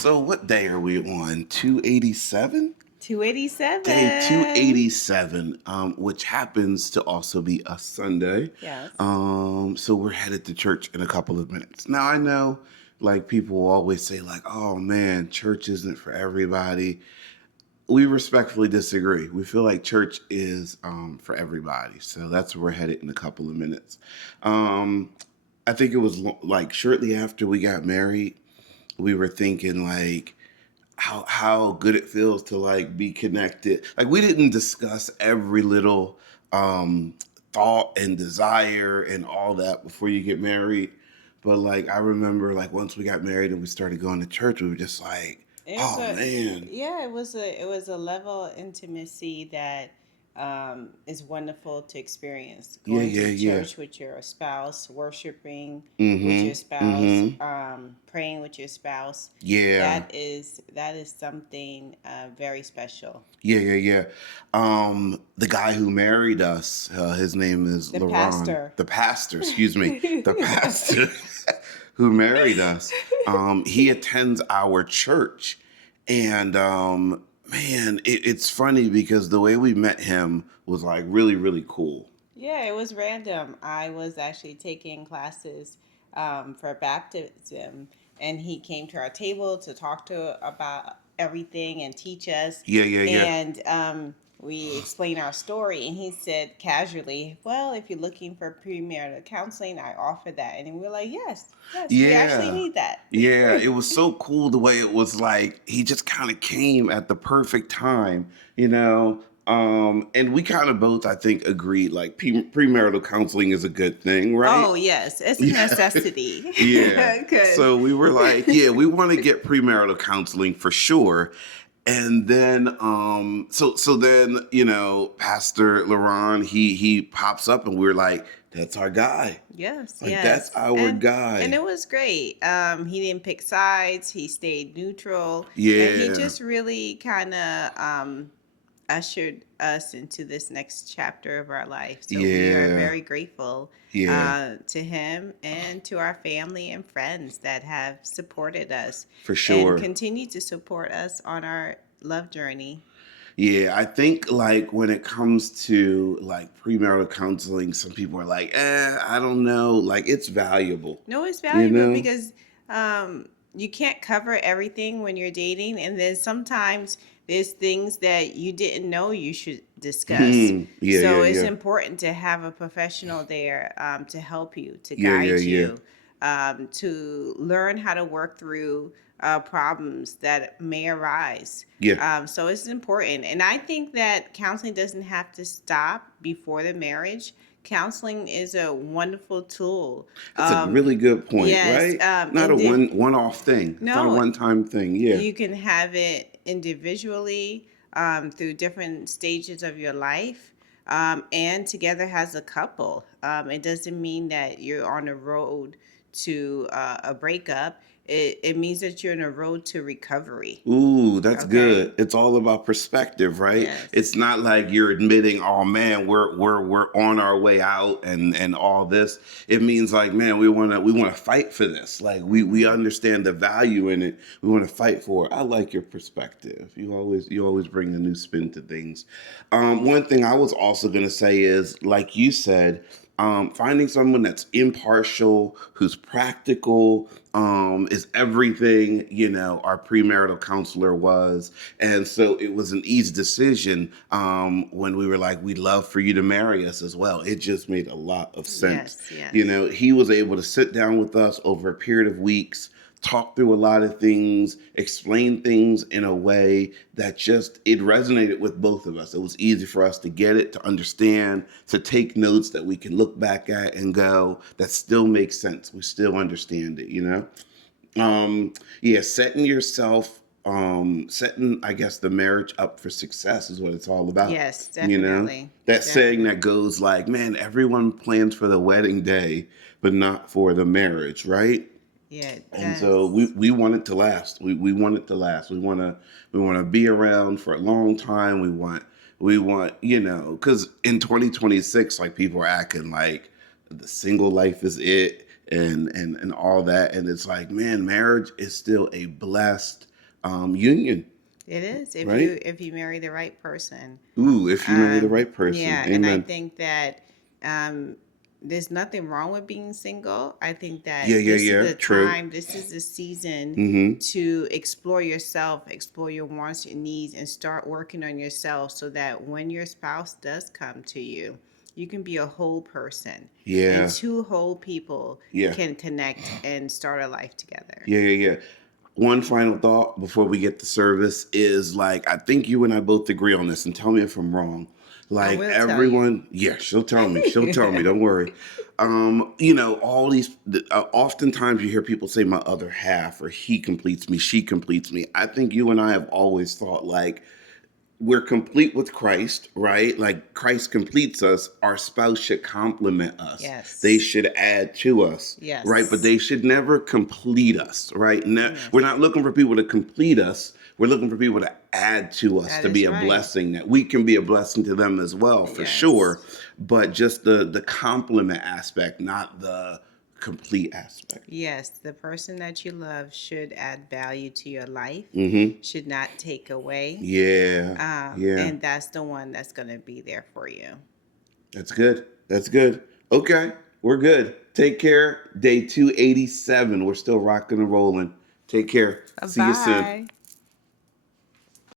So what day are we on? 287? 287. Day 287, which happens to also be a Sunday. Yes. So we're headed to church in a couple of minutes. Now I know, like, people will always say, like, oh man, church isn't for everybody. We respectfully disagree. We feel like church is for everybody. So that's where we're headed in a couple of minutes. Um, I think it was like shortly after we got married, we were thinking like how good it feels to like be connected. Like we didn't discuss every little um thought and desire and all that before you get married. But like I remember like once we got married and we started going to church, we were just like, It was oh a man. yeah, it was a level of intimacy that is wonderful to experience. Yeah, Going yeah, to yeah. church with your spouse, worshiping with your Mm-hmm. spouse, Mm-hmm. praying with your spouse. Yeah. That is something very special. Yeah, yeah, yeah. The guy who married us, his name is The Laron. pastor. The pastor, excuse me, the pastor who married us. He attends our church, and man, it's funny because the way we met him was like really, really cool. Yeah, it was random. I was actually taking classes for baptism, and he came to our table to talk to about everything and teach us. Yeah, yeah, yeah. And we explained our story, and he said casually, "Well, if you're looking for premarital counseling, I offer that." And we were like, "Yes, yes, we actually Yeah. need that." Yeah, it was so cool the way it was like he just kind of came at the perfect time, you know. And we kind of both, I think, agreed like premarital counseling is a good thing, right? Oh yes, it's a Yeah. necessity. Yeah. Because So we were like, yeah, we want to get premarital counseling for sure. And then so then, Pastor Laron, he pops up and we're like, that's our guy. yes, Like that's yes, our and guy. it was great. He didn't pick sides. He stayed neutral, and he Yeah. just really kind of ushered us into this next chapter of our life. So we are Yeah. very grateful Yeah. to him and to our family and friends that have supported us For and sure. continue to support us on our love journey. Yeah, I think like when it comes to like premarital counseling, some people are like, I don't know. Like it's valuable, No, it's you valuable know? because you can't cover everything when you're dating, and then sometimes there's things that you didn't know you should discuss. Yeah, yeah, So it's yeah. important to have a professional there to help you, to Yeah, yeah, guide yeah. you, to learn how to work through problems that may arise. Yeah. So it's important. And I think that counseling doesn't have to stop before the marriage. Counseling is a wonderful tool. That's a Um, really good point, yes, right? Not a one-off thing. It's not a no, one-time thing. Yeah. you can have it individually through different stages of your life and together as a couple. It doesn't mean that you're on the road to a breakup. It means that you're on a road to recovery. Ooh, that's Okay? good. It's all about perspective, right? Yes. It's not like you're admitting, "Oh man, we're on our way out," and all this. It means like, man, we want to fight for this. Like we Hmm. understand the value in it. We want to fight for it. I like your perspective. You always bring a new spin to things. One thing I was also gonna say is, like you said, finding someone that's impartial, who's practical, is everything, our premarital counselor was. And so it was an easy decision when we were like, we'd love for you to marry us as well. It just made a lot of sense. Yes, yes. He was able to sit down with us over a period of weeks, talk through a lot of things, explain things in a way that just it resonated with both of us. It was easy for us to get it, to understand, to take notes that we can look back at and go, that still makes sense. We still understand it. Um, yeah, setting, I guess, the marriage up for success is what it's all about. Yes, You know, definitely. that saying that Definitely. goes like, man, everyone plans for the wedding day, but not for the marriage, right? Yeah, it And so does. we want it to last. We want it to last. We want to be around for a long time. We want because in 2026, like people are acting like the single life is it and all that, and it's like, man, marriage is still a blessed union, It is right? if you marry the right person. Ooh, if you marry the right person. Yeah, and I Amen. think that um, there's nothing wrong with being single. I think Yeah, that yeah, this is yeah. the True. time, this is the season Mm-hmm. to explore yourself, explore your wants, your needs, and start working on yourself so that when your spouse does come to you, you can be a whole person. And Yeah. two whole people Yeah. can connect and start a life together. Yeah, yeah, yeah. One final thought before we get to service is like, I think you and I both agree on this, and tell me if I'm wrong. I Like will tell you. everyone, yeah, she'll tell me. She'll tell me. Don't worry. All these. Oftentimes, you hear people say, "My other half," or "He completes me," "She completes me." I think you and I have always thought like we're complete with Christ, right? Like Christ completes us. Our spouse should complement us. They Yes. should add to us, right? But Yes. they should never complete us, right? We're Yes. not looking for people to complete us. We're looking for people to add to us, That to be is a right. blessing, that we can be a blessing to them as well, for sure. Yes. But just the compliment aspect, not the complete aspect. Yes, the person that you love should add value to your life, Mm-hmm. should not take away. Yeah. Yeah. And that's the one that's going to be there for you. That's good. That's good. Okay, we're good. Take care. Day 287. We're still rocking and rolling. Take care. Bye See you soon. bye.